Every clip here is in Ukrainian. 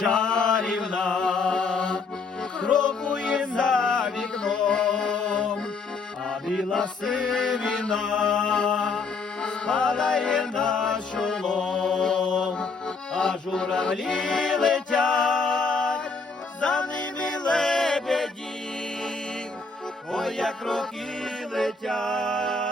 чарівна, крокує за вікном, а біла сивіна спадає на чолом, а журавлі летять, за ними лебеді, ой, як роки летять,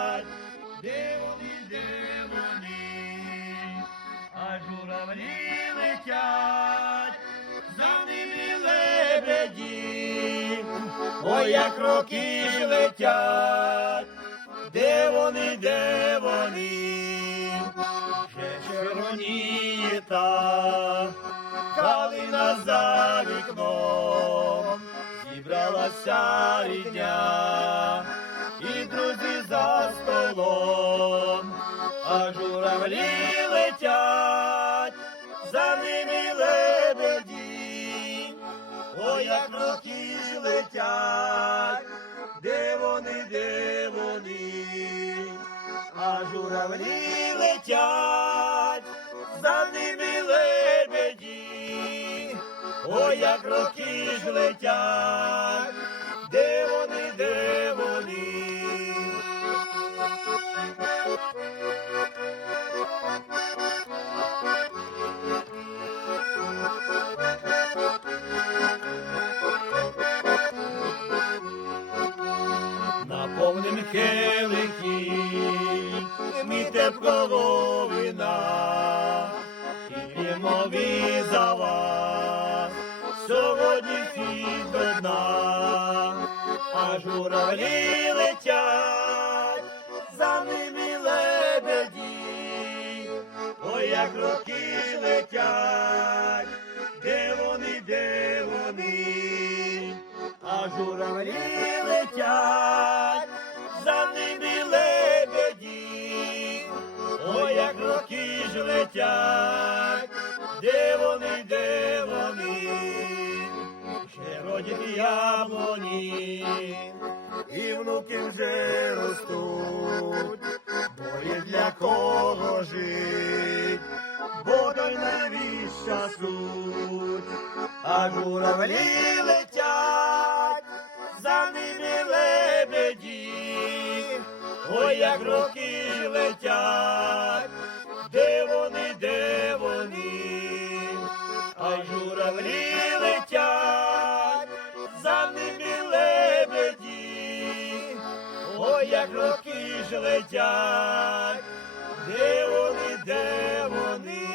ой, як роки летять, де вони, де вони, вже червоніє та калина за вікном, зібралася рідня, і друзі за столом, а журавлі летять, за ними лебеді, як роки летять, де вони, де вони, а журавлі летять, за ними лебеді, ой, як роки ж летять, ми теплого вина, і п'ємо за вас, сьогодні всі до а журавлі летять, за ними лебеді, ой, як роки летять, де вони, де вони, а журавлі летять, роки ж летять, де вони, де вони, ще родять яблуні, і внуки вже ростуть, бо є для кого жить, бо до навіща суть, а журавлі летять, за ними лебеді, ой, як роки летять, де вони, де вони, а журавлі летять, за ними лебеді, ой, як роки ж летять, де вони.